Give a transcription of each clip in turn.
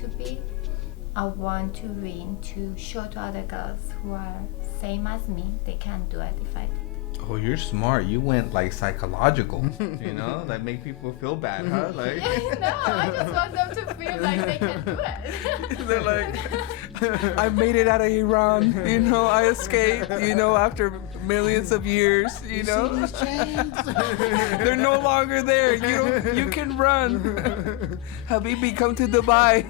to be. I want to win to show to other girls who are same as me they can do it if I did. Oh, you're smart. You went like psychological, like make people feel bad, huh? Like No, I just want them to feel like they can do it. they're like, I made it out of Iran, I escaped, after millions of years, They're no longer there. You can run. Habibi, come to Dubai.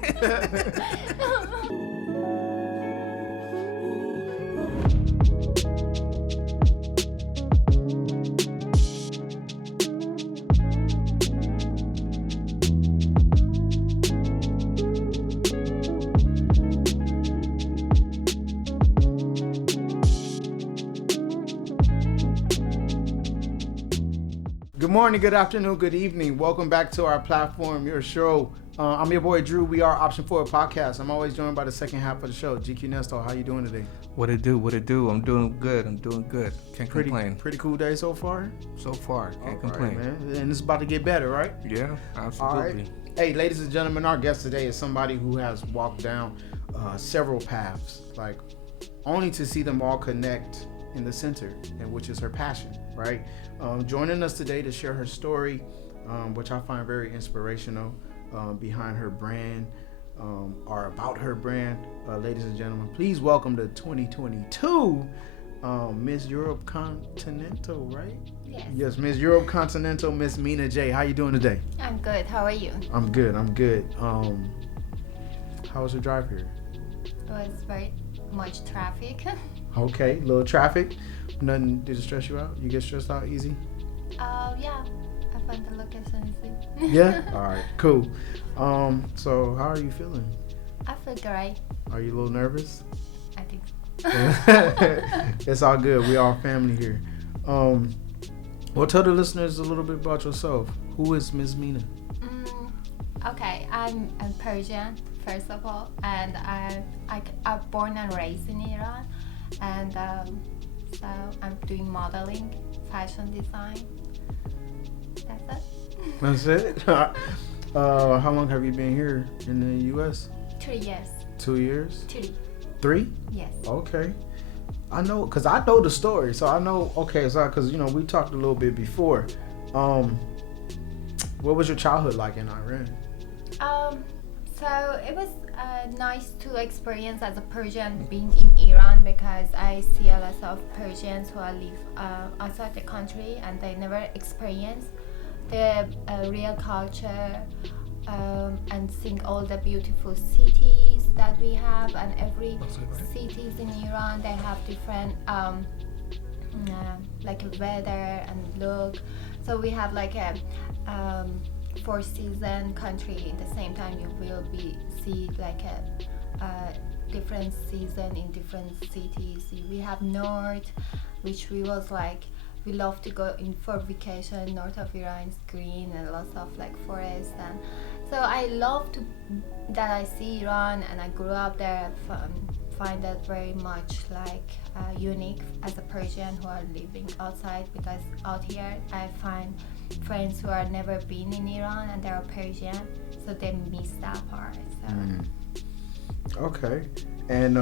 Good morning, good afternoon, good evening. Welcome back to our platform, your show. I'm your boy Drew. We are Option Forward Podcast. I'm always joined by the second half of the show, GQ Nesto. How you doing today? What it do? I'm doing good. Can't complain. Pretty cool day so far? So far, can't complain. Right, man. And it's about to get better, right? Yeah, absolutely. All right. Hey, ladies and gentlemen, our guest today is somebody who has walked down several paths, like only to see them all connect in the center, and which is her passion, right? Joining us today to share her story, which I find very inspirational, behind her brand, or about her brand. Ladies and gentlemen, please welcome the 2022 Miss Europe Continental, right? Yes. Yes, Miss Europe Continental, Miss Mina Jay. How you doing today? I'm good. How are you? I'm good. How was your drive here? It was very much traffic. Okay, little traffic. Nothing did it stress you out? You get stressed out easy? Yeah. I found the location easy. Yeah? All right, cool. So how are you feeling? I feel great. Are you a little nervous? I think so. It's all good. We all family here. Well, tell the listeners a little bit about yourself. Who is Miss Mina? Okay, I'm Persian, first of all, and I'm born and raised in Iran, and so I'm doing modeling, fashion design. That's it. That's it? How long have you been here in the U.S.? 3 years. 2 years? 3. 3? Yes. Okay. I know, because I know the story, so I know, okay, so because, we talked a little bit before. What was your childhood like in Iran? So it was nice to experience as a Persian being in Iran, because I see a lot of Persians who live outside the country and they never experience the real culture, and seeing all the beautiful cities that we have, and every cities in Iran, they have different like weather and look. So we have like a 4-season country. In the same time, you will see like a different season in different cities. We have north, which we was like, we love to go in for vacation. North of Iran is green and lots of like forests, and so I love that I see Iran, and I grew up there. Find that very much like unique as a Persian who are living outside, because out here I find friends who are never been in Iran and they're Persian, so they miss that part. So. Okay. And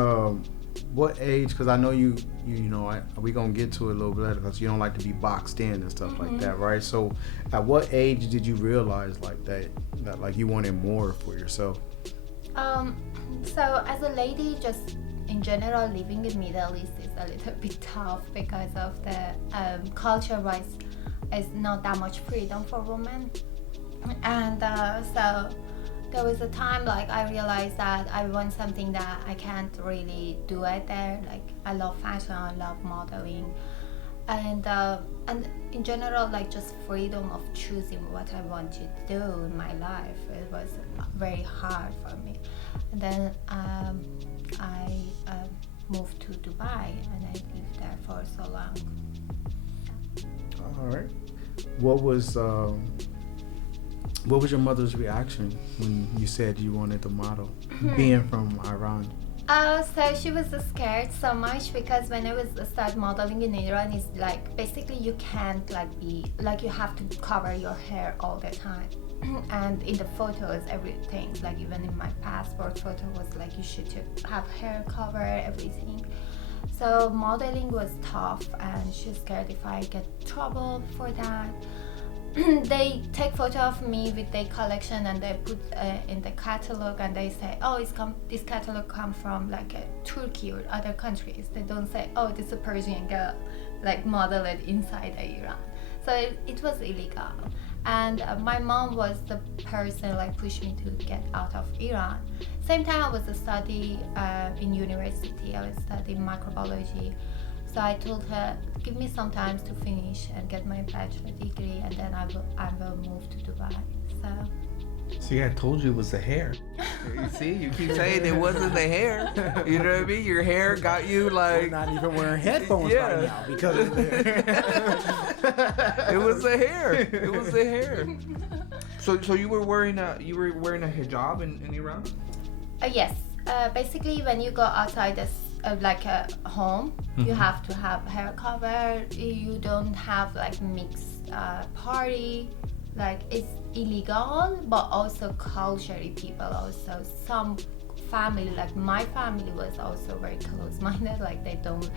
what age, because I know you know, we gonna get to it a little bit later, because you don't like to be boxed in and stuff like that, right? So at what age did you realize like that like you wanted more for yourself? So as a lady, just in general, living in Middle East is a little bit tough because of the culture-wise, is not that much freedom for women, and so there was a time like I realized that I want something that I can't really do it there. Like I love fashion, I love modeling, and in general, like just freedom of choosing what I want to do in my life. It was very hard for me. And then I moved to Dubai, and I lived there for so long. All right. What was your mother's reaction when you said you wanted to model, being from Iran? So she was scared so much, because when I was start modeling in Iran, it's like basically you can't like be like, you have to cover your hair all the time. And in the photos, everything, like even in my passport photo was like you should have hair cover, everything. So modeling was tough, and she's scared if I get trouble for that. They take photo of me with their collection and they put in the catalog, and they say, oh, this catalog come from like Turkey or other countries. They don't say, oh, this is a Persian girl, like model it inside Iran. So it was illegal. And my mom was the person like pushed me to get out of Iran. Same time I was studying in university. I was studying microbiology. So I told her, give me some time to finish and get my bachelor degree, and then I will move to Dubai. So See, I told you it was the hair. You see, you keep saying it wasn't the hair. You know what I mean? Your hair got you We're like. not even wearing headphones right now because of the It was the hair. It was the hair. So you were wearing a hijab in Iran? yes, basically when you go outside this like a home, you have to have hair cover. You don't have like mixed party. Like it's illegal, but also culturally people also some family, like my family was also very close-minded. Like they don't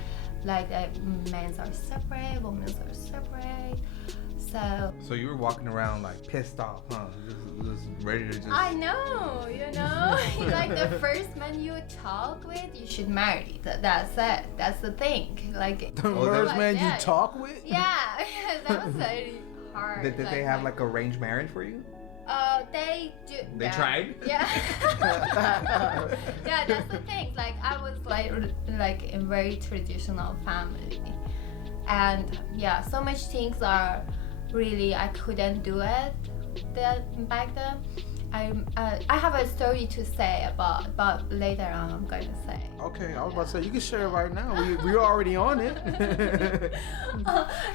like men's are separate, women's are separate. So you were walking around like pissed off, huh? Just ready to just. I know, like the first man you talk with, you should marry. That's it. That's the thing. Like the first like man you that. talk with. Yeah, that was very hard. Did they have like arranged marriage for you? They do. They yeah. tried? Yeah. Yeah, that's the thing. Like I was like in very traditional family, and yeah, so much things are really I couldn't do it back then. I have a story to say about later on. I'm going to say. Okay, I was about to say you can share it right now. We're already on it.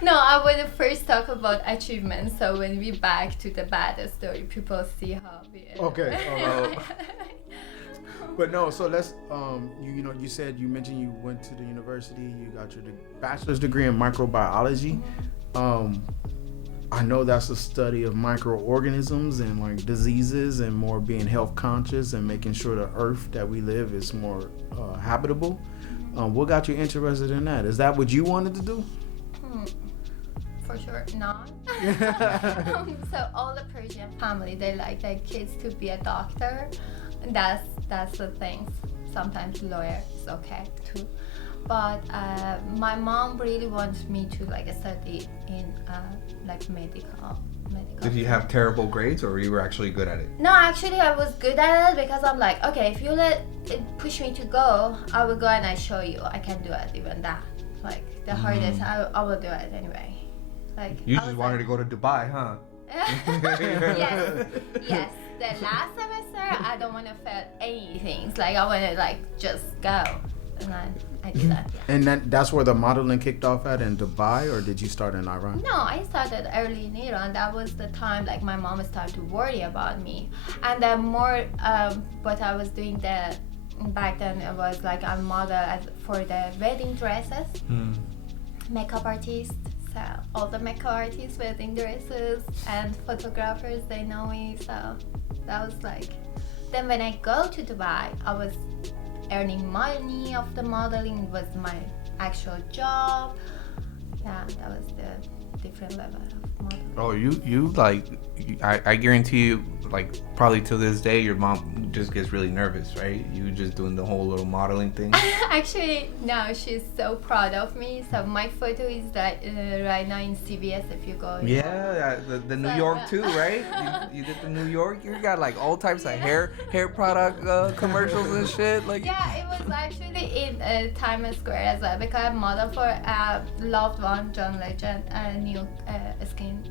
No, I want to first talk about achievements. So when we back to the bad story, people see how we. Okay. But no, so let's you mentioned you went to the university. You got your bachelor's degree in microbiology. I know that's a study of microorganisms and like diseases and more being health conscious and making sure the earth that we live is more habitable. What got you interested in that? Is that what you wanted to do? For sure not. So all the Persian family, they like their kids to be a doctor. That's the thing. Sometimes lawyer is okay too. But my mom really wants me to like study in like medical. Did you have terrible grades, or you were actually good at it? No, actually I was good at it because I'm like, okay, if you let it push me to go, I will go and I show you I can do it, even that. Like the hardest, I will do it anyway. Like you just wanted to go to Dubai, huh? Yes. The last semester, I don't want to fail anything. Like I want to like just go, and I did that. Yeah. And that's where the modeling kicked off at, in Dubai, or did you start in Iran? No, I started early in Iran. That was the time like my mom started to worry about me, and then more what I was doing back then it was like I model for the wedding dresses, makeup artist. So all the makeup artists, wedding dresses, and photographers, they know me. So that was like. Then when I go to Dubai, I was earning money of the modeling. It was my actual job. Yeah, that was the different level of modeling. Oh, you like, I guarantee you, like probably to this day, your mom just gets really nervous, right? You just doing the whole little modeling thing. Actually, no, she's so proud of me. So my photo is that right now in CVS. If you go. Yeah, the New York too, right? You did the New York. You got like all types of hair product commercials and shit. Like. Yeah, it was actually in Times Square as well because I modeled for loved one John Legend, a new skin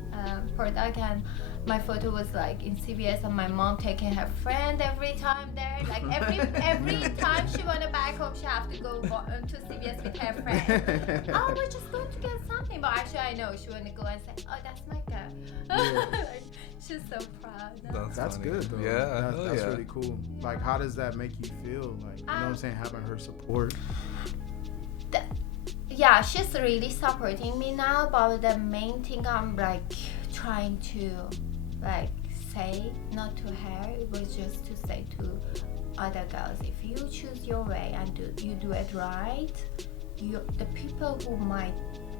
product, and my photo was like in CVS, and my mom taking her friend every time there. Like every time she wanna back home, she have to go to CVS with her friend. Oh, we're just going to get something, but actually I know she wanna go and say, oh, that's my girl. Yeah. Like, she's so proud. That's good though. Yeah, that's really cool. Like, how does that make you feel? Like, you know what I'm saying, having her support. Yeah, she's really supporting me now, but the main thing I'm like trying to like say, not to her, it was just to say to other girls, if you choose your way and you do it right, the people who might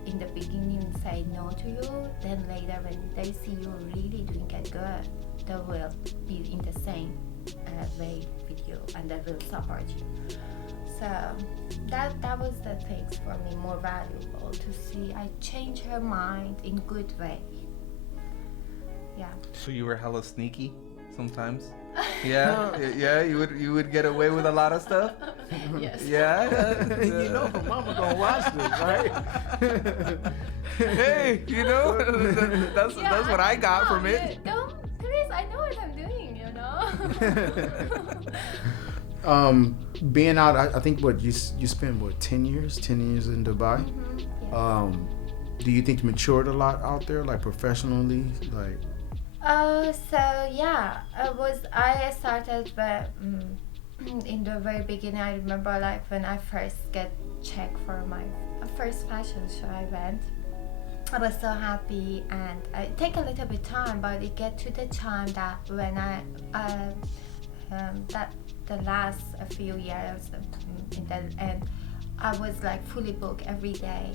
in the beginning say no to you, then later when they see you really doing it good, they will be in the same way with you and they will support you. So that was the things for me more valuable, to see I change her mind in good way. Yeah. So you were hella sneaky sometimes? Yeah, you would get away with a lot of stuff? Yes. Yeah. You know, mama gonna watch this, right? Hey, you know, that's what I got know, from it. Don't, please, I know what I'm doing, you know. Being out, I think you spent 10 years in Dubai. Mm-hmm, yes. Do you think you matured a lot out there, like professionally, like? So yeah, I started in the very beginning. I remember like when I first get checked for my first fashion show I went. I was so happy, and it take a little bit time, but it get to the time that when I that the last few years in the end, I was like fully booked every day.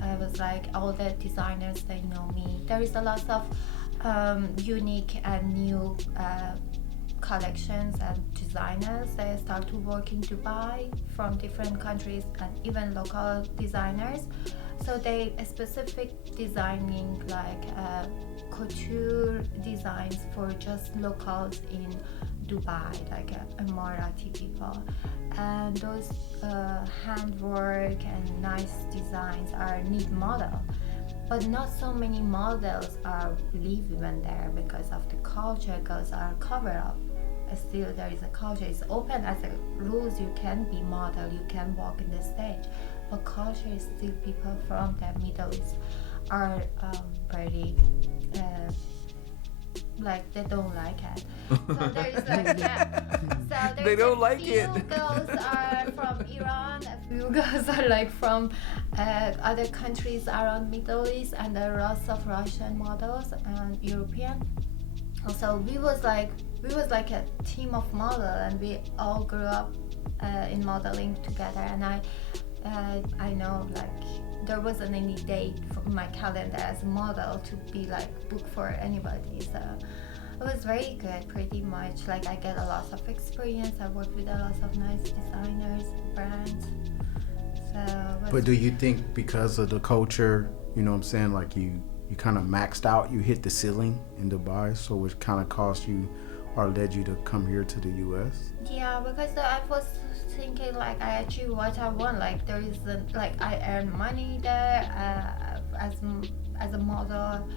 I was like all the designers, they know me. There is a lot of unique and new collections and designers. They start to work in Dubai from different countries and even local designers. So they specific designing like couture designs for just locals in Dubai, like Emirati people. And those handwork and nice designs are need model. But not so many models are live even there because of the culture, because are covered up. Still there is a culture. It's open as a rules. You can be model, you can walk in the stage. But culture is still people from the Middle East are very like they don't like it. So there is like so They don't like it. Few girls are from Iran, a few girls are like from other countries around Middle East, and there are lots of Russian models and European. So we was like a team of model, and we all grew up in modeling together. And I know like there wasn't any date from my calendar as a model to be like booked for anybody. So it was very good, pretty much. Like I get a lot of experience. I work with a lot of nice designers, brands. But do you think because of the culture, you know what I'm saying, like you kind of maxed out, you hit the ceiling in Dubai, so it kind of cost you or led you to come here to the US? Yeah, because I was thinking like I achieve what I want. Like there isn't like I earn money there as a model.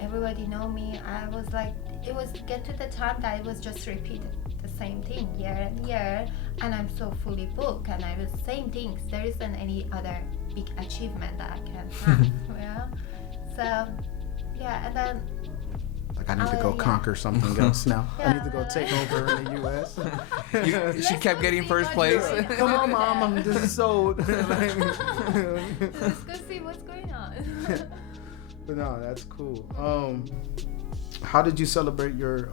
Everybody know me. I was like, it was get to the time that it was just repeated the same thing year and year, and I'm so fully booked, and I was same things. There isn't any other big achievement that I can have. Yeah. So yeah, and then like I need to go conquer something else now. I need to go take over in the US. She kept getting first place. Come on, Mom, this is sold. Let's go see what's going on. But no, that's cool. How did you celebrate your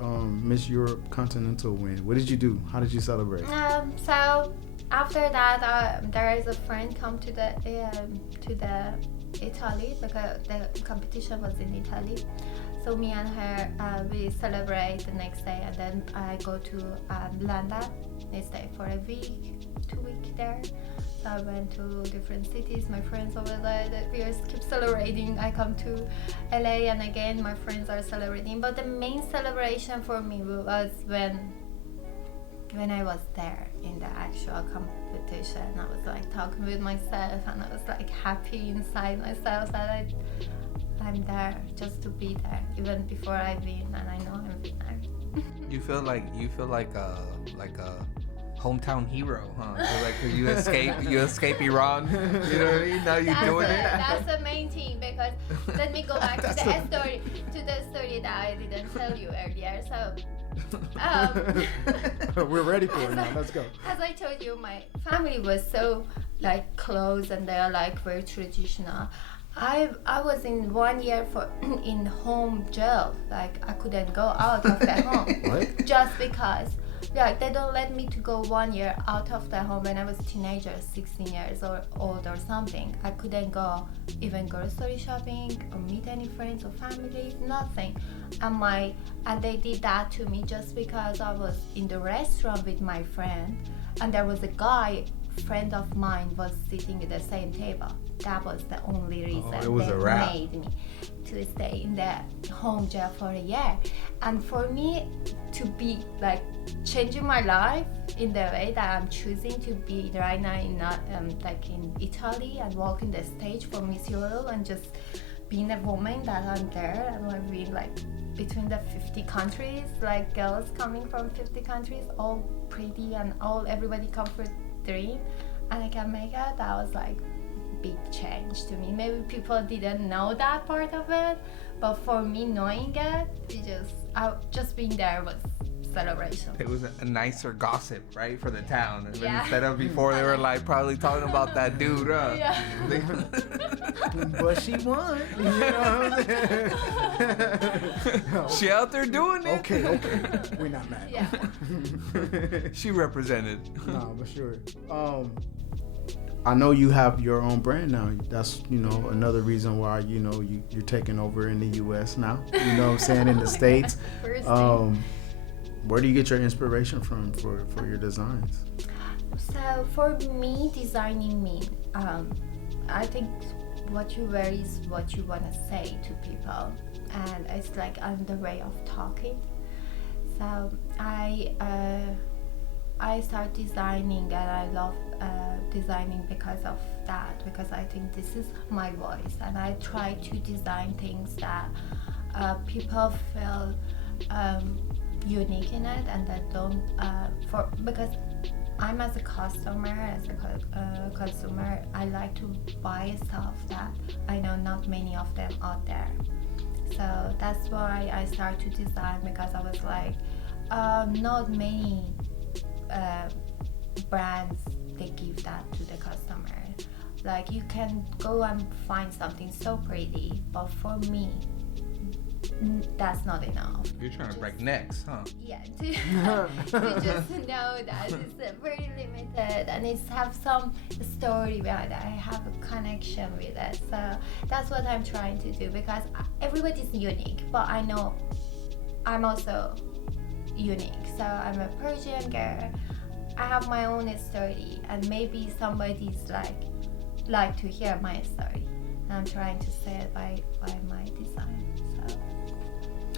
Miss Europe Continental win? What did you do? How did you celebrate? So after that, there is a friend come to the Italy, because the competition was in Italy. So me and her, we celebrate the next day, and then I go to London. I stay for a week, 2 weeks there. So I went to different cities. My friends over there, we keep celebrating. I come to LA, and again my friends are celebrating. But the main celebration for me was when I was there in the actual competition. I was like talking with myself, and I was like happy inside myself that I'm there just to be there, even before I win, and I know I'm winner. You feel like a hometown hero, huh? So like you escape Iran. You know what I mean? Now you're doing it. That's the main thing, because let me go back to the story that I didn't tell you earlier. So we're ready for it now. Let's go. As I told you, my family was so like close, and they are like very traditional. I was in 1 year for in home jail. Like I couldn't go out of the home. What? Just because like they don't let me to go 1 year out of the home when I was teenager, 16 years or old or something. I couldn't go even grocery shopping or meet any friends or family, nothing. And they did that to me just because I was in the restaurant with my friend and there was a guy friend of mine was sitting at the same table. That was the only reason it was they a wrap. made me to stay in the home jail for a year. And for me to be like changing my life in the way that I'm choosing to be right now in like in Italy and walking the stage for Miss Europe and just being a woman that I'm there and I've been like between the 50 countries, like girls coming from 50 countries, all pretty and all everybody come for dream and I can make it. That was like big change to me. Maybe people didn't know that part of it, but for me knowing it, just being there was celebration. It was a nicer gossip, right, for the town. And Yeah. instead of before, they were like probably talking about that dude, huh? Yeah. But she won. You know what I'm saying? She out there doing it. Okay. We're not mad. Yeah. She represented. No, but sure. I know you have your own brand now. That's, another reason why, you're taking over in the U.S. now. You know what I'm saying? In the States. First thing. Where do you get your inspiration from for your designs? So for me, designing mean, I think what you wear is what you want to say to people, and it's like the way of talking. So I start designing, and I love designing because of that, because I think this is my voice, and I try to design things that people feel unique in it, and that don't because I'm as a customer, as a consumer, I like to buy stuff that I know not many of them out there. So that's why I start to design, because I was like, not many brands they give that to the customer. Like you can go and find something so pretty, but for me, that's not enough. You're trying to break necks, huh? Yeah, to just know that it's very limited and it's have some story behind it. I have a connection with it. So that's what I'm trying to do, because everybody's unique, but I know I'm also unique. So I'm a Persian girl. I have my own story, and maybe somebody's like to hear my story. And I'm trying to say it by my design. So.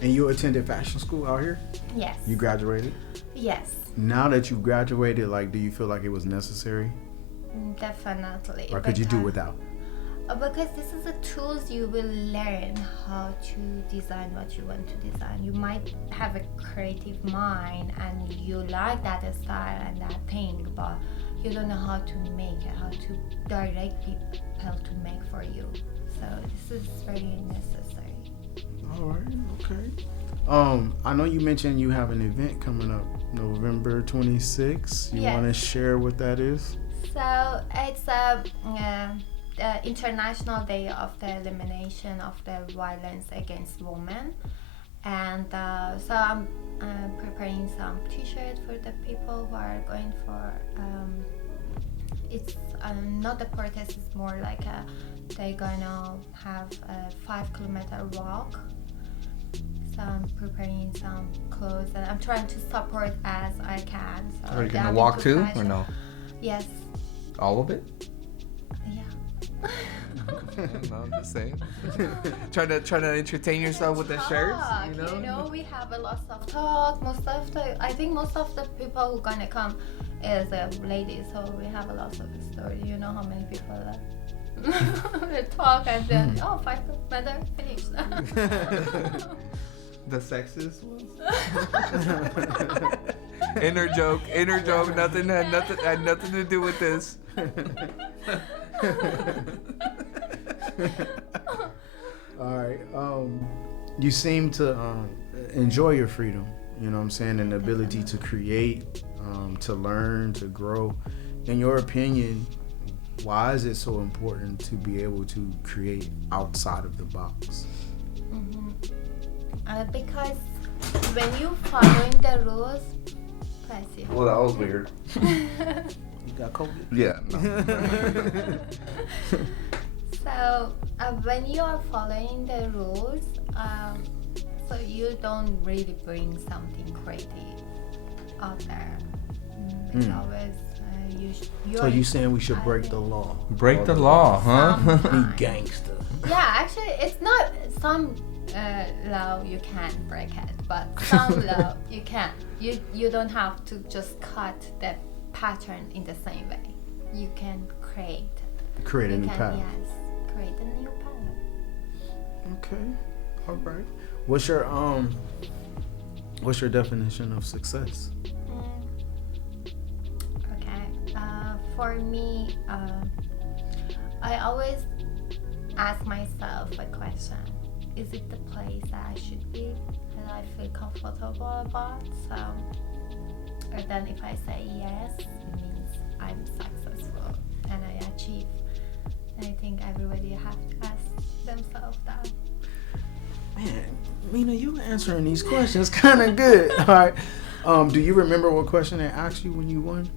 And you attended fashion school out here? Yes. You graduated? Yes. Now that you graduated, do you feel like it was necessary? Definitely. Or could you do without? Because this is the tools you will learn how to design what you want to design. You might have a creative mind and you like that style and that thing, but you don't know how to make it, how to direct people to make for you. So this is very necessary. All right, okay. I know you mentioned you have an event coming up November 26th. You Yes. want to share what that is? So it's the International Day of the Elimination of the Violence Against Women, and so I'm preparing some T-shirts for the people who are going for. It's not a protest; it's more like they're gonna have a 5-kilometer walk. So I'm preparing some clothes, and I'm trying to support as I can. So Are you they're gonna into walk too, or fashion. no? Yes. All of it? Yeah. No, I'm just saying. trying to entertain yourself with the shirts, You know, we have a lot of talk. I think most of the people who gonna come is ladies, so we have a lot of story. You know how many people talk and then 5 minutes finished. The sexist ones. Inner joke. Nothing had nothing to do with this. All right. You seem to enjoy your freedom, you know what I'm saying, and the ability to create, to learn, to grow. In your opinion, why is it so important to be able to create outside of the box? Because when you following the rules, bless you. Well, that was weird. You got COVID? Yeah. No. So when you are following the rules, so you don't really bring something crazy out there. It's always So you saying we should break the law? Break the law, huh? Be sometimes. gangster. Yeah, actually, it's not some law you can't break it, but some law you can. You don't have to just cut the pattern in the same way. You can create Create a new path. Yes, create a new path. Okay. All right. What's your definition of success? Okay. For me, I always ask myself a question: is it the place that I should be, that I feel comfortable about? So, or then if I say yes, it means I'm successful and I achieve. And I think everybody has to ask themselves that. Man, Mina, you answering these questions kind of good. All right. Do you remember what question they asked you when you won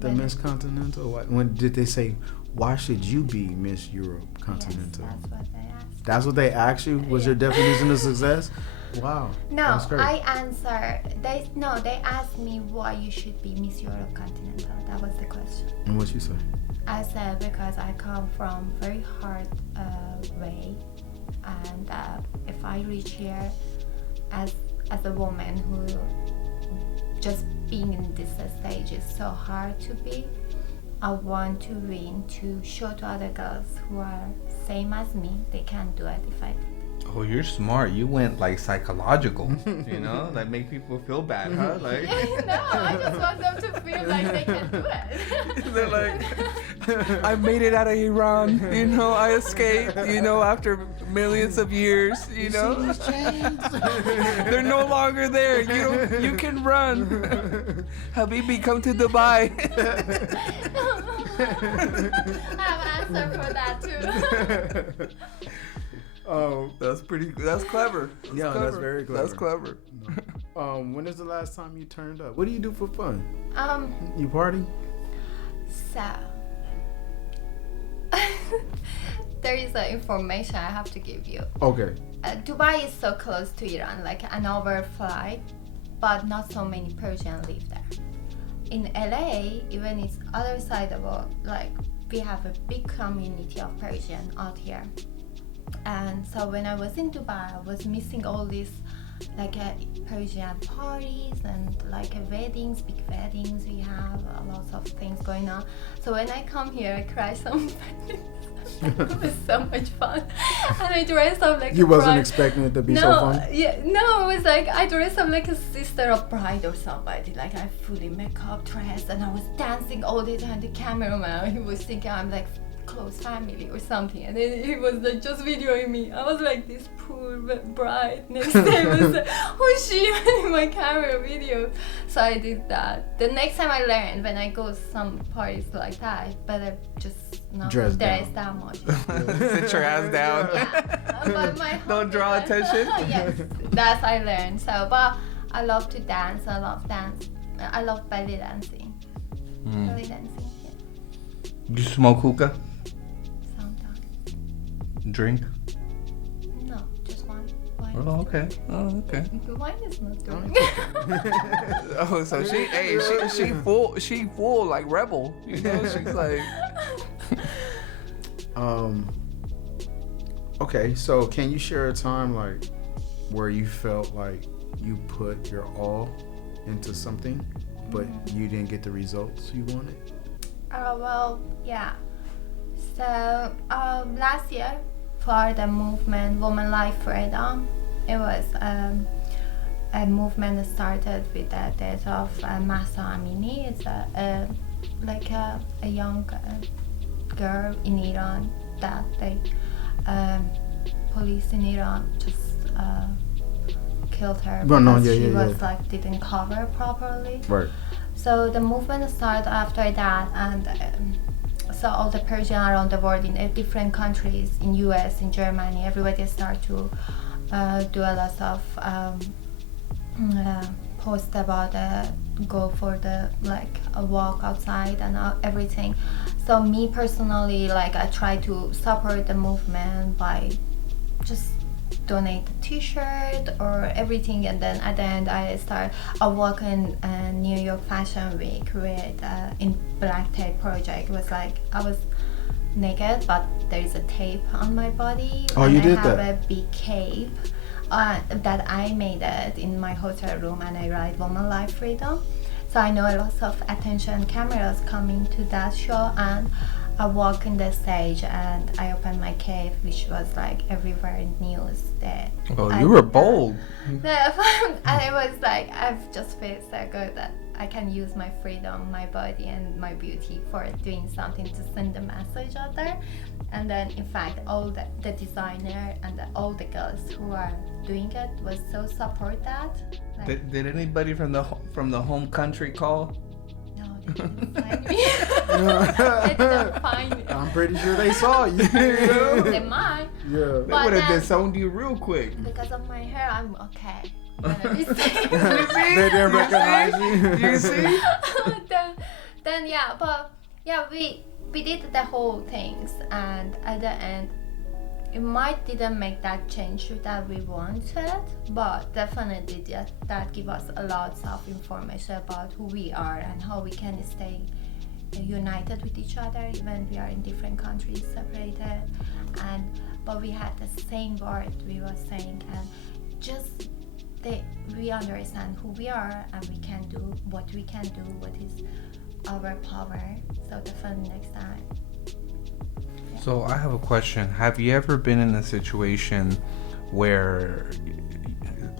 the Miss Continental? When did they say, why should you be Miss Europe Continental? Yes, that's what they asked. That's what they asked you? Was your definition of success? Wow. No, that's great. I answer. They asked me why you should be Miss Europe Continental. That was the question. And what you say? I said because I come from very hard way, and if I reach here as a woman who just being in this stage is so hard to be, I want to win to show to other girls who are same as me they can do it if I did. Oh, you're smart. You went like psychological, you know, like make people feel bad, huh? Like, No, I just want them to feel like they can do it. They're like, I made it out of Iran, you know, I escaped, you know, after millions of years, you know. They're no longer there. You can run. Habibi, come to Dubai. I have an answer for that too. That's clever. Yeah, that's very clever. That's clever. When is the last time you turned up? What do you do for fun? Um, You party? so there is information I have to give you. Okay. Dubai is so close to Iran, like an hour flight, but not so many Persians live there. In LA, even it's other side of the world, like we have a big community of Persian out here. And so when I was in Dubai, I was missing all these like Persian parties and like weddings, big weddings. We have lots of things going on. So when I come here, I cry some. It was so much fun, and I dressed up like You a wasn't bride. expecting it to be so fun? No, it was like I dressed up like a sister of bride or somebody. Like I fully makeup dressed, and I was dancing all the time. The cameraman, he was thinking I'm like close family or something, and then he was like just videoing me. I was like this poor bride. Next day was like, who's she in my camera video? So I did that. The next time I learned when I go some parties like that, I better just not Dress dress down. that much. Sit your ass down. But my Don't draw hobby was- attention. Yes, that's I learned. So, but I love to dance. I love dance. I love belly dancing. Belly dancing. Yeah. you smoke hookah, Sometimes. drink. No, just wine. Wine Oh, is okay. Oh, okay. drink. Wine is not drink. Oh, so she full like rebel. You know, she's like. Okay, so can you share a time like where you felt like you put your all into something, but you didn't get the results you wanted? Well, yeah. So last year for the movement Women Life Freedom, it was a movement that started with the death of Mahsa Amini. It's like a young girl in Iran that they police in Iran just killed her Well, no, because yeah, she yeah, was yeah. like didn't cover properly. Right. So the movement started after that, and so all the Persian around the world in different countries, in US, in Germany, everybody start to do a lot of post about go for the like a walk outside and everything. So me personally, like I try to support the movement by just donate a t-shirt or everything, and then at the end I walk in New York Fashion Week with in black tape project. It was like I was naked but there is a tape on my body. Oh, you did I have that? a big cape that I made it in my hotel room, and I write Woman Life Freedom. So I know a lot of attention cameras coming to that show, and I walk in the stage and I open my cave, which was like everywhere in news that. Oh, I you were did that. bold. And it was like I've just felt so good that I can use my freedom, my body, and my beauty for doing something to send a message out there. And then, in fact, all the designer and all the girls who are doing it was so support that. Like, Did anybody from the home country call? no, they didn't find me. They didn't find me. I'm pretty sure they saw you. They might. Yeah. They But would have then- disowned you real quick. Because of my hair, I'm okay. Gonna be safe. They didn't recognize you. You see? then yeah, but yeah, we did the whole things, and at the end it might didn't make that change that we wanted, but definitely that give us a lot of information about who we are and how we can stay united with each other even we are in different countries separated. But we had the same word we were saying, and just we understand who we are and we can do what we can do, what is our power. So definitely next time. So I have a question. Have you ever been in a situation where,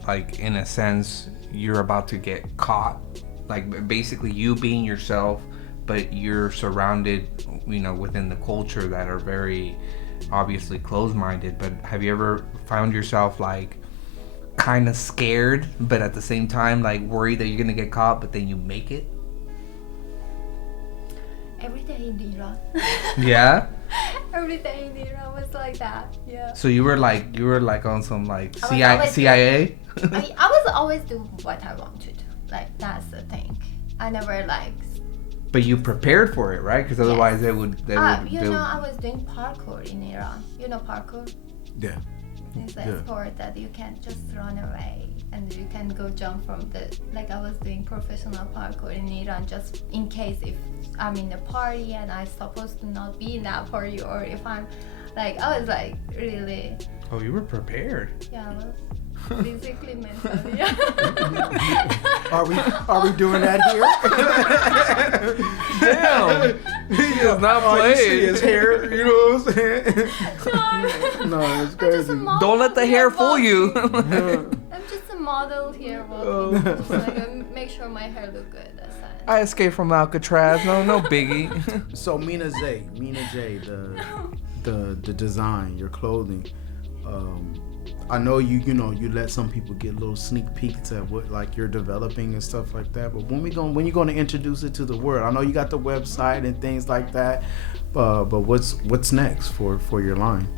like, in a sense, you're about to get caught? Like, basically you being yourself, but you're surrounded, within the culture that are very obviously closed-minded. But have you ever found yourself, like, kind of scared, but at the same time, like, worried that you're going to get caught, but then you make it? Every day in Iran. Yeah? Every day in Iran was like that. Yeah. So you were like on some like I was always CIA? I was always do what I want to do. Like that's the thing. I never like. But you prepared for it, right? Because otherwise they would. I was doing parkour in Iran. You know parkour? Yeah. It's a sport that you can just run away and you can go jump from like I was doing professional parkour in Iran just in case if I'm in a party and I'm supposed to not be in that party, or if I'm like, I was like really. Oh, you were prepared. Yeah, I was physically, mentally. Yeah. Are we doing that here? Damn. He does not All you see play. is hair, you know what I'm saying? No, it's I'm just crazy. a model Don't let the here, hair fool but- you. I'm just a model here, walking. Just like, make sure my hair look good. That's it. I escaped from Alcatraz. No biggie. So Mina Jay, the design, your clothing. I know you let some people get little sneak peeks at what like you're developing and stuff like that. But when you're going to introduce it to the world, I know you got the website and things like that. But what's next for your line?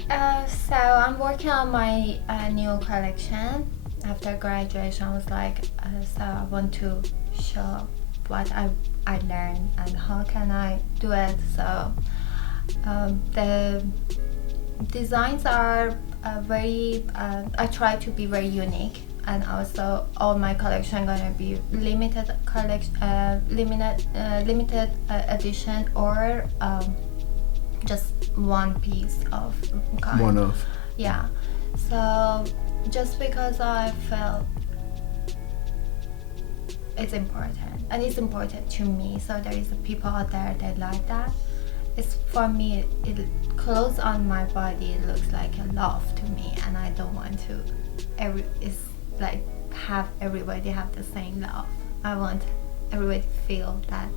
So I'm working on my new collection. After graduation, I was like, so I want to show what I learned and how can I do it. So the designs are very. I try to be very unique, and also all my collection gonna be limited edition or just one piece of kind. One of. Yeah. So just because I felt it's important, and it's important to me, so there is people out there that like that. It's for me, it clothes on my body, it looks like a love to me, and I don't want to it's like have everybody have the same love. I want everybody to feel that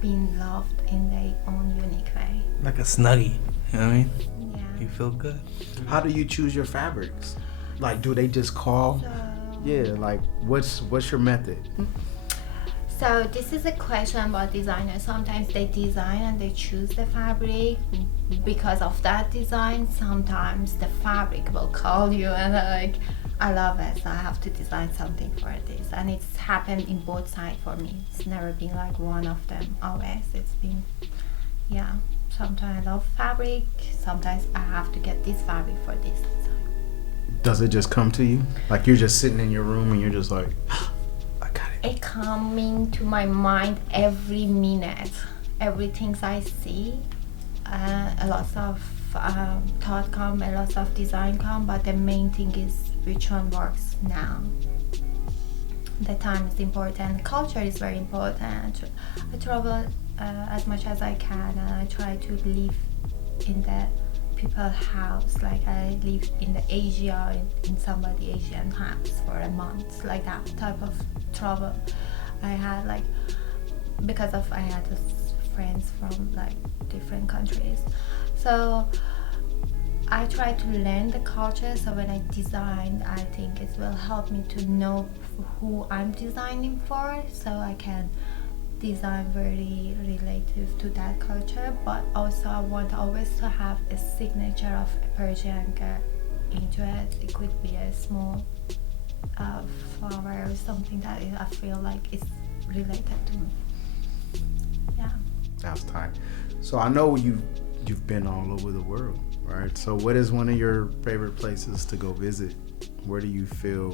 being loved in their own unique way. Like a snuggie. You know what I mean? Yeah. You feel good. How do you choose your fabrics? Like, do they just call? So, Yeah, like what's your method? So this is a question about designers. Sometimes they design and they choose the fabric because of that design. Sometimes the fabric will call you and like, I love it, so I have to design something for this. And it's happened in both sides for me. It's never been like one of them always. It's been, yeah, sometimes I love fabric, sometimes I have to get this fabric for this design. Does it just come to you? Like you're just sitting in your room and you're just like, I got it. It coming to my mind every minute. Everything I see, a lot of thought come, a lot of design come, but the main thing is which one works now. The time is important, culture is very important. I travel as much as I can, and I try to live in the people's house, like I live in the Asia, in somebody Asian house for a month, like that type of travel. I had like, because of I had friends from like different countries, so I try to learn the culture. So when I design, I think it will help me to know who I'm designing for, so I can design very relative to that culture. But also I want always to have a signature of a Persian girl into it. It could be a small flower or something that I feel like is related to me. Yeah. That's tight. So I know you've been all over the world, right? So what is one of your favorite places to go visit? Where do you feel,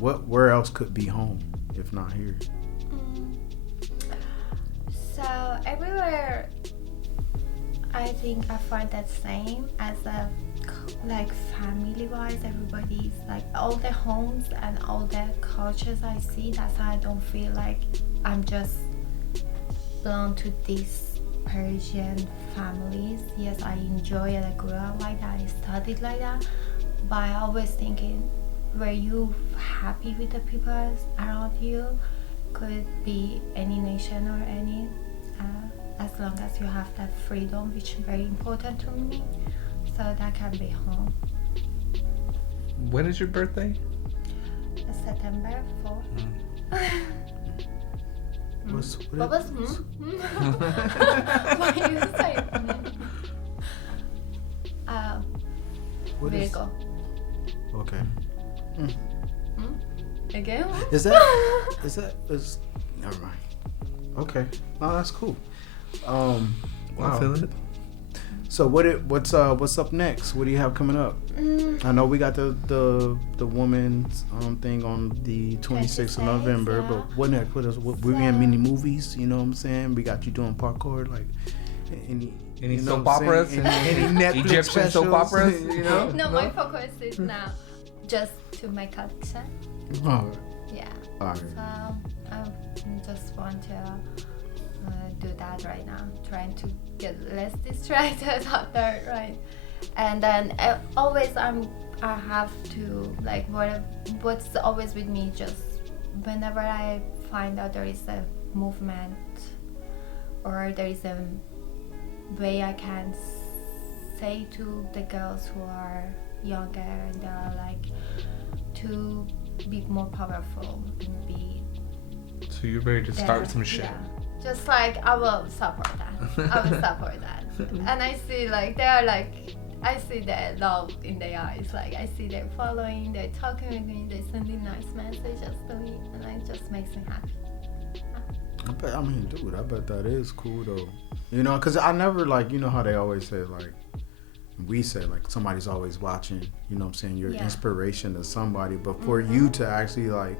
where else could be home if not here? So everywhere I think I find that same as a like family wise. Everybody's like all the homes and all the cultures I see, that's how I don't feel like I'm just belong to these Persian families. Yes, I enjoy it, I grew up like that, I studied like that, but I always thinking, were you happy with the people around you? Could be any nation or any, as long as you have that freedom, which is very important to me. So that can be home. When is your birthday? September 4th. What was Why you say what is- Virgo. Okay. Again? Is never mind. Okay. Oh, that's cool. I feel it. So what's up next? What do you have coming up? I know we got the woman's thing on the 26th of November, yeah. but what next? We're in many movies, you know what I'm saying? We got you doing parkour, like any Any you know soap what I'm operas? saying? Any Netflix Egyptian soap specials, operas? you know? No, my focus is now just to my culture. Oh, Yeah. all right. So I just want to do that right now, trying to get less distracted out there, right? And then always I have to like what's always with me, just whenever I find out there is a movement or there is a way I can say to the girls who are younger and they are like to be more powerful and be So you're ready to start some shit. yeah. Just like I will support that. I will support that. And I see like they are like I see their love in their eyes. Like I see they're following, they're talking with me, they're sending nice messages to me, and it just makes me happy. I mean, dude, I bet that is cool though. You know, cause I never like, you know how they always say like, we say like somebody's always watching. You know what I'm saying? You're inspiration to somebody, but for you to actually like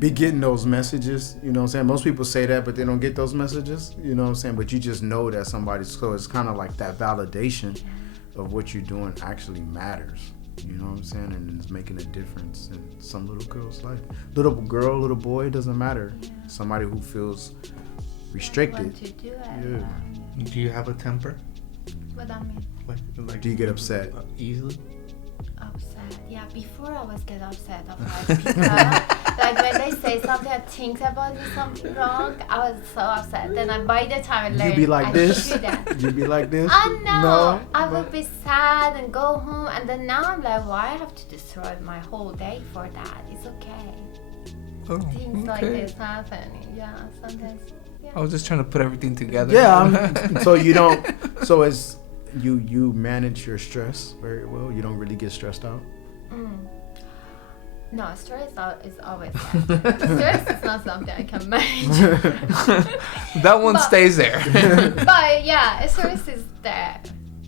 be getting those messages, you know what I'm saying? Most people say that, but they don't get those messages, you know what I'm saying? But you just know that somebody's, so it's kind of like that validation of what you're doing actually matters, you know what I'm saying? And it's making a difference in some little girl's life. Little girl, little boy, it doesn't matter. Somebody who feels restricted. Want to do it. Yeah. Do you have a temper? What that mean? Like Do you get upset? Easily? Upset. Yeah, before I was get upset of like people. Like when they say something, I think about me something wrong, I was so upset. Then by the time I learned, You be like I this? do that. You be like this? Oh no! No, I but- would be sad and go home, and then now I'm like, why I have to destroy my whole day for that? It's okay. things like okay. this happen. Yeah, sometimes. Yeah. I was just trying to put everything together. Yeah, so you don't. So as you manage your stress very well. You don't really get stressed out. No, stress is always there. Stress is not something I can manage. That one But- stays there. But yeah, stress is there.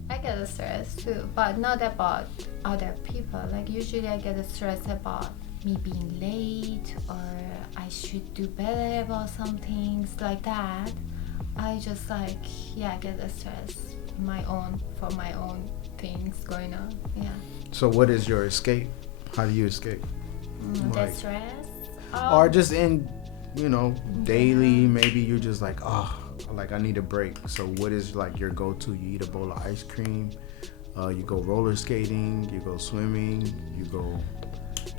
I get stress too, but not about other people. Like usually I get stress about me being late or I should do better about some things like that. I just get stress for my own things going on. Yeah. So what is your escape? How do you escape? The Like- stress. Or just in, daily, maybe you're just like, I need a break. So what is like your go-to? You eat a bowl of ice cream, you go roller skating, you go swimming, you go...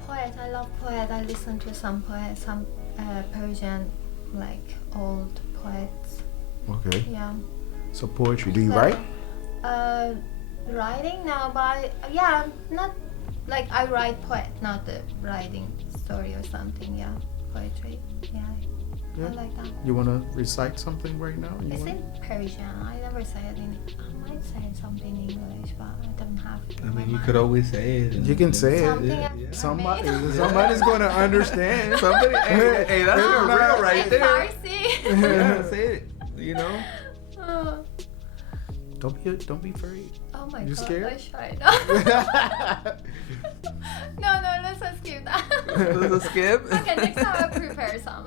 Poet. I love poet. I listen to some poets, some Persian, like old poets. Okay. Yeah. So poetry. Do you So, write? Writing now, but not like I write poet, not the writing story or something. Yeah, poetry. Yeah, Yeah. I like that. You want to recite something right now? It's in Persian. I never say it in. I might say something in English, but I don't have. it I in my mean, you mind. could always say it. You can say it. Something Yeah, I- yeah. Somebody's going to understand. Somebody, hey, that's No, real right In there. Farsi. Yeah, say it. Oh, Don't be afraid. oh my You god, scared? I'm shy now. No, let's just skip that. Let's skip. Okay, next time I'll prepare some.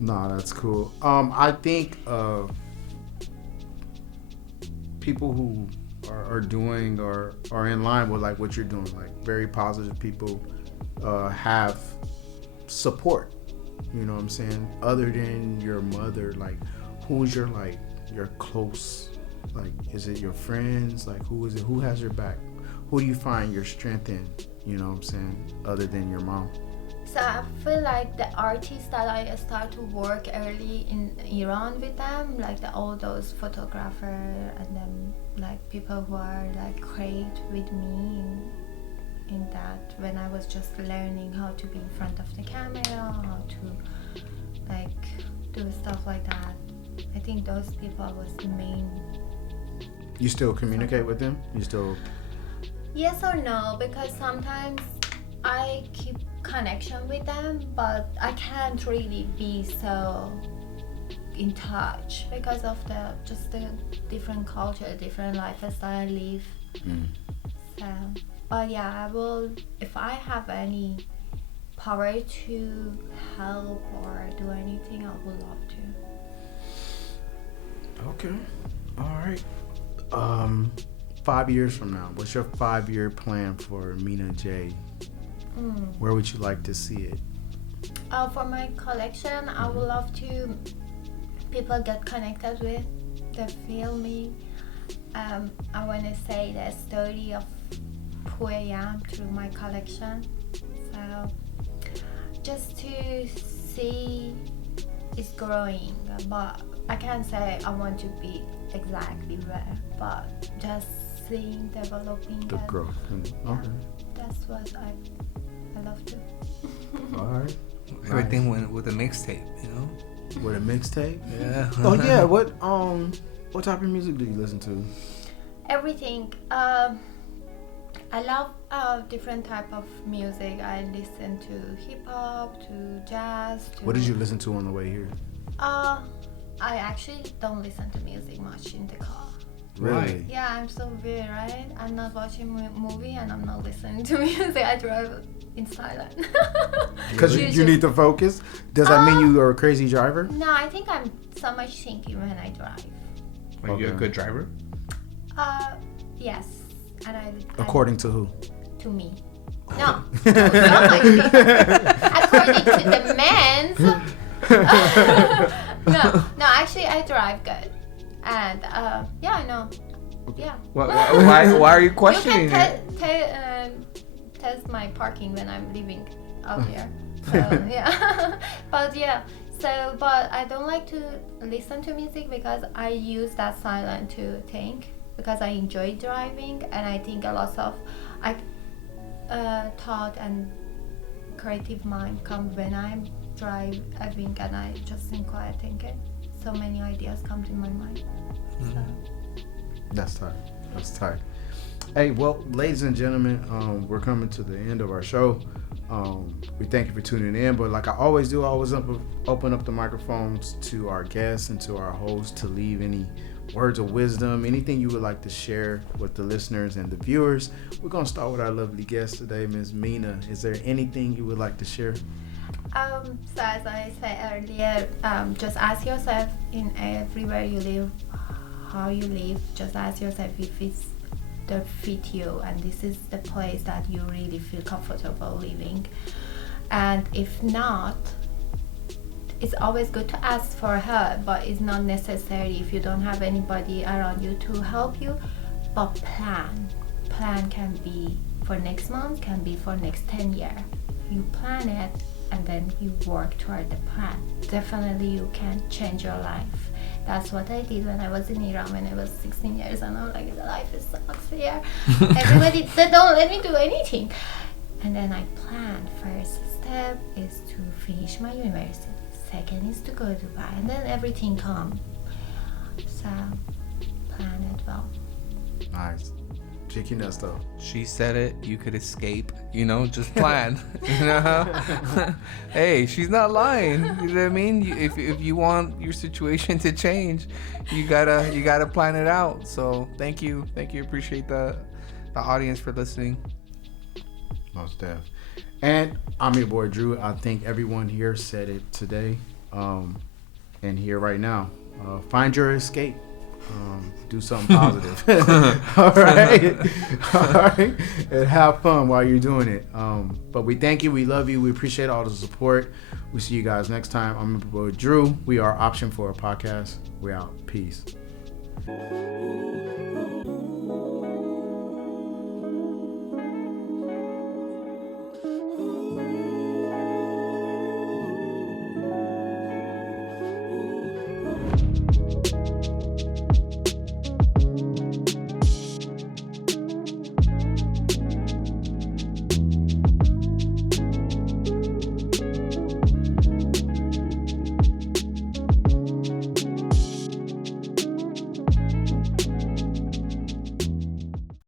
Nah, that's cool. I think people who are doing or are in line with like what you're doing, like very positive people, have support. You know what I'm saying? Other than your mother, like who's your close? Like, is it your friends? Like, who is it? Who has your back? Who do you find your strength in? You know what I'm saying? Other than your mom. So I feel like the artists that I start to work early in Iran with them, like all those photographers and then like people who are like great with me in that when I was just learning how to be in front of the camera, how to like do stuff like that. I think those people was the main. You still communicate with them? You still... Yes or no, because sometimes I keep connection with them, but I can't really be so in touch because of the different culture, different lifestyle I live. So, but yeah, I will, if I have any power to help or do anything, I would love to. Okay. All right. 5 years from now, what's your 5-year plan for Mina Jay? Where would you like to see it? For my collection, I would love to people get connected with, they feel me. I want to say the story of who I am through my collection. So just to see it's growing, but I can't say I want to be exactly where, but just seeing developing The and growth. Okay. that's what I love to. All right. Everything went with a mixtape, With a mixtape? Yeah. Oh yeah. What type of music do you listen to? Everything. I love different type of music. I listen to hip hop, to jazz. What did you listen to on the way here? I actually don't listen to music much in the car. Really? Yeah, I'm so weird, right? I'm not watching movie and I'm not listening to music. I drive in silent. Because you need to focus. Does that mean you are a crazy driver? No, I think I'm so much thinking when I drive. Are you a Okay. good driver? Yes, and I According to who? to me. No, not like me. According to the men's. No, actually I drive good. And yeah, I know. Yeah. Why are you questioning You it? can test my parking when I'm leaving out here. So yeah. But yeah. So, but I don't like to listen to music because I use that silent to think because I enjoy driving and I think a lot of I thought and creative mind comes when I'm driving and I just think quiet thinking. So many ideas come to my mind. So. That's tight. Hey, well, ladies and gentlemen, we're coming to the end of our show. We thank you for tuning in, but like I always do, I always open up the microphones to our guests and to our hosts to leave any words of wisdom, anything you would like to share with the listeners and the viewers. We're going to start with our lovely guest today, Ms. Mina. Is there anything you would like to share? So as I said earlier, just ask yourself in everywhere you live, how you live. Just ask yourself if it's that fit you and this is the place that you really feel comfortable living. And if not, it's always good to ask for help, but it's not necessary if you don't have anybody around you to help you. But plan can be for next month, can be for next 10 years. You plan it and then you work toward the plan. Definitely you can change your life. That's what I did when I was in Iran when I was 16 years and I'm like, the life is sucks here. Everybody, they don't let me do anything. And then I planned. First step is to finish my university. Second is to go to Dubai. And then everything comes. So, plan it well. Nice. Cheeky Nesto. She said it. You could escape. Just plan. Hey, she's not lying. You know what I mean? If you want your situation to change, you gotta plan it out. So thank you. Appreciate the audience for listening. Most def. And I'm your boy Drew. I think everyone here said it today, and here right now. Find your escape. Do something positive. All right, and have fun while you're doing it. But we thank you, we love you, we appreciate all the support. We'll see you guys next time. I'm your boy Drew. We are Option for a Podcast. We out. Peace.